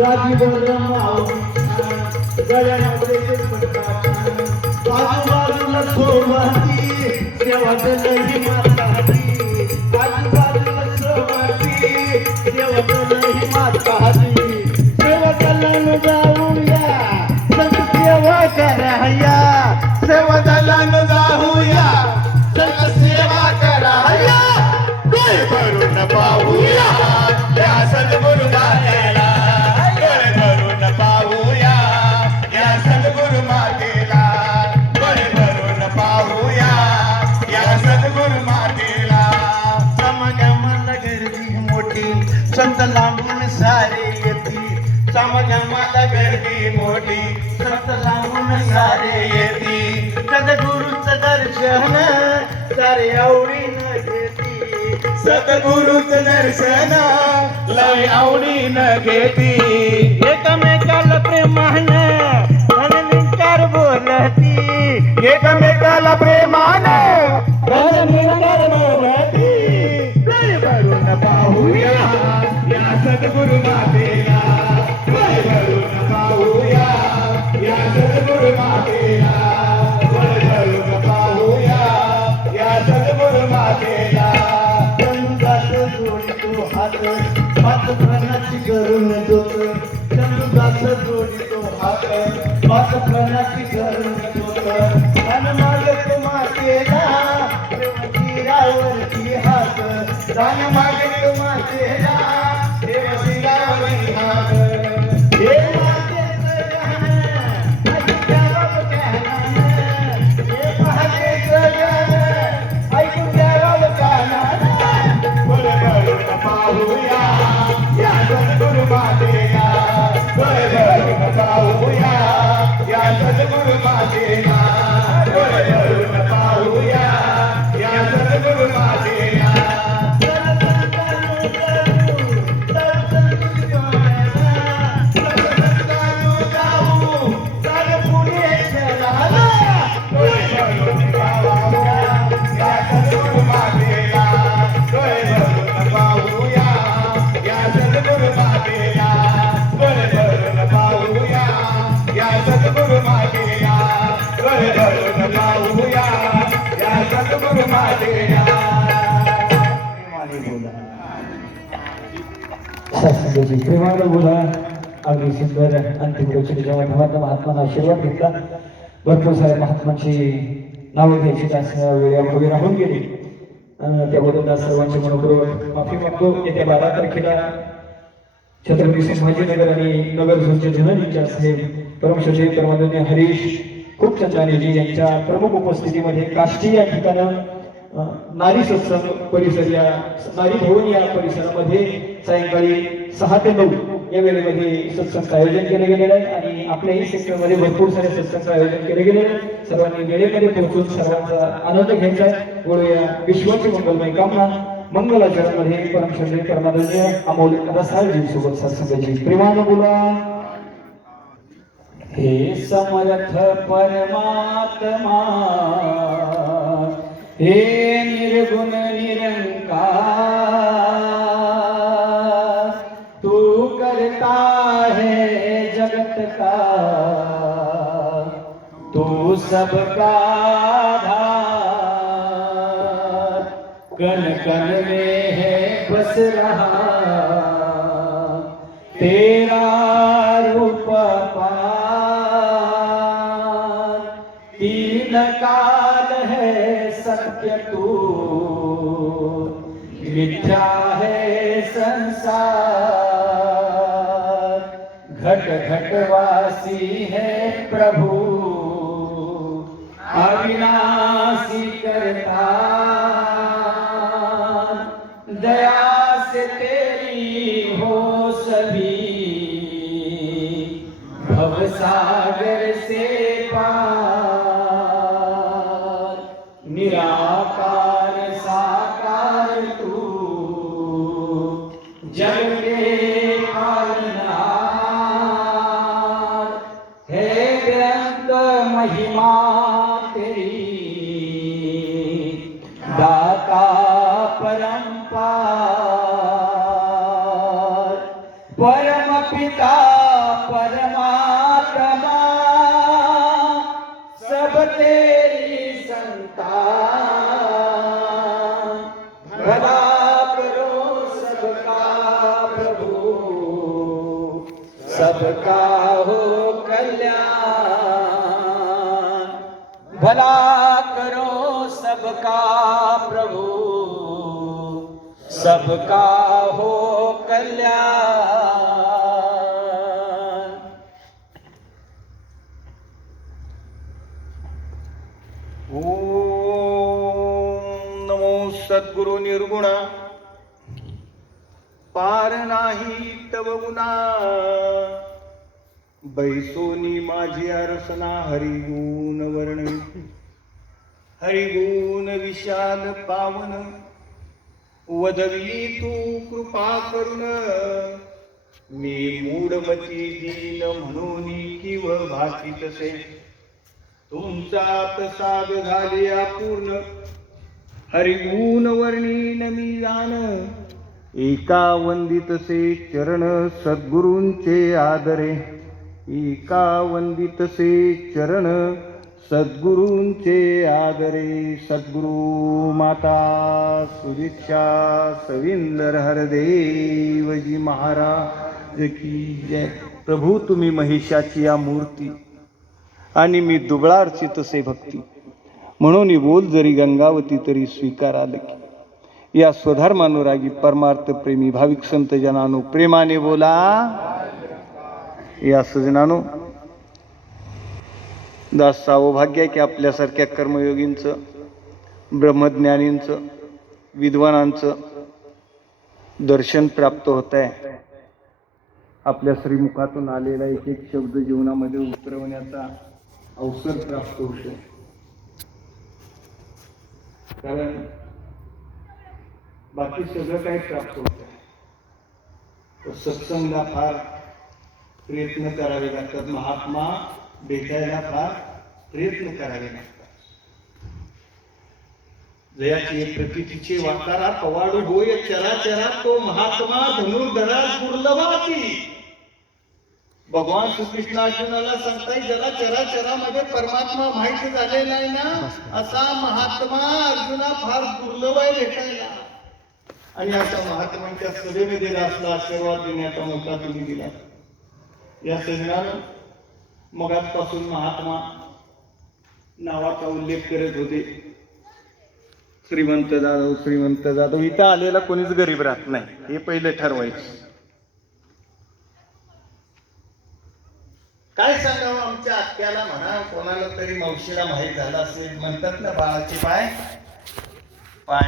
गादीवर माऊली गळ्यामध्ये पटका आजूबाजूला सोबती देवाची माताची आजूबाजूला सोबती देवाची माताची सेवकाला जाऊया संत सेवा कराया सेवकाला जाऊया संत सेवा कराया डोळे भरून पाहूया या सद्गुरु मातेला डोळे भरून पाहूया या सद्गुरु मातेला डोळे भरून पाहूया या सद्गुरु मातेला समागमाला गर्दी मोठी संत लांबून सारे येती समागमाला गर्दी मोठी संत लांबून सारे येती सद्गुरूचं दर्शन सारे आवडीनं घेती सद्गुरूचं दर्शन लय आवडीनं घेती एकमेकाला प्रेमानं रणनिकार बोलती एकमेकाला प्रेमानं रणनिकार बोलती डोळे भरून पाहूया या सद्गुरु मातेला डोळे भरून पाहूया या सद्गुरु मातेला डोळे भरून पाहूया या सद्गुरु मातेला जोडितो हात पाच प्राणाची करून दोत चंदुदास जोडितो हात पाच प्राणाची करून दोत आणि मागत मातेला शिरावरती हात दान मागत मातेला शिरावरती हात हे मातेचं गाणं ऐकून द्यावं कानानं हे मातेचं गाणं ऐकून द्यावं कानानं पाहूया या सद्गुरु मातेला डोळे भरून पाहूया या सद्गुरु मातेला डोळे भरून पाहूया या सद्गुरु मातेला प्रेमानं बोला अगदी सुंदर अंतिम गोष्टीच्या माध्यमातून महात्मांना आशीर्वाद घेतला भरपूर साऱ्या महात्मांची नावं घ्यायची त्याच वेळी अपूर्वी राहून गेली त्याबद्दल सर्वांची मनपूर्वक माफी मागतो येत्या 12 तारखेला छत्रपती संभाजीनगर आणि नगर झोनचे जननीच्या साहेब परमश्री परमानंद हरीश खूपचंदानीजी यांच्या प्रमुख उपस्थितीमध्ये काष्टी या ठिकाणं नारी सत्संग परिसर या नारी भवन या परिसरामध्ये सायंकाळी 6 ते 9 या वेळेमध्ये सत्संग आयोजन केले गेलेलं आहे आणि आपल्याही सेक्टरमध्ये भरपूर सारे सत्संग आयोजन केले गेलेले आहे सर्वांनी वेळेमध्ये पोहोचून सर्वांचा आनंद घ्यायचा आहे बोलूया विश्वाची मंगलमय कामना मंगलाचरणामध्ये परमश्री परमानंद अमोल रसाळजी सोबत सत्संगाची प्रेमानं बोला हे समर्थ परमात्मा हे निर्गुण निरंकार तू करता है जगत का तू सबका आधार कण कण में है बस रहा तेरा रूप तीन काल है सत्य तू मिथ्या है संसार घट घटवासी है प्रभु अविनाशी करता दया से तेरी हो सभी भवसागर से पार निराकार साकार तू जग के पालनहार है ग्रंथ महिमा तेरी दाता परंपार परम पिता परमात्मा सब तेरी संतान, भला करो सबका प्रभु, सबका हो कल्याण, भला करो सबका प्रभु, सबका हो कल्याण। ओम नमो सद्गुरु निर्गुणा, पार नाही तव गुणा, बैसोनी माझी अरसना हरिगुण वर्ण, हरिगुण विशाल पावन, वदवी तू कृपा करुण, मी मूढमती दीन म्हणून किव भासी तसे, तुमचा प्रसाद झाले अपूर्ण, हरिगुण वर्णीन मी जाण, एका वंदितसे चरण सद्गुरूंचे आदरे, एका वंदितसे चरण सद्गुरूंचे आदरे। सद्गुरु माता सुदीक्षा सविंदर हरदेवजी महाराज की जय। प्रभू तुम्ही महिषाची या मूर्ती आणि मी दुबळार्ची तसे भक्ती, म्हणून बोल जरी गंगावती तरी स्वीकाराल की, या स्वधर्मानुरागी परमार्थ प्रेमी भाविक संत जनानो प्रेमाने बोला। या सजनानो, दास सौभाग्य आहे की आपल्यासारख्या कर्मयोगींचं, ब्रह्मज्ञानींचं, विद्वानांचं दर्शन प्राप्त होत आहे। आपल्या श्रीमुखातून आलेला एक एक शब्द जीवनामध्ये उतरवण्याचा अवसर प्राप्त होतो, कारण बाकी सगळं काही प्राप्त होतं, सत्संगला फार प्रयत्न करावे लागतात, महात्मा भेटायला फार प्रयत्न करावे लागतात। जयाचे प्रतीचे वाकारा पवाडू होय चराचरा, तो महात्मा धनुर्धरा दुर्लभाती। भगवान श्रीकृष्ण अर्जुनाला सांगताय, जरा चराचरामध्ये परमात्मा माहिती झालेला आहे ना, असा महात्मा अर्जुना फार दुर्लभ आहे भेटायला, आणि अशा महात्मांच्या सभेमध्ये असला आशीर्वाद देण्याचा मोका तुम्ही दिला। या सजनानं मगाचपासून महात्मा नावाचा उल्लेख करत होते, श्रीमंत जाधव, श्रीमंत जाधव। इथं आलेला कोणीच गरीब राहत नाही, हे पहिले ठरवायचं। काय सांगावं आमच्या आत्याला म्हणा, कोणाला तरी मावशीला माहीत झालं असेल, म्हणतात ना बाळाची पाय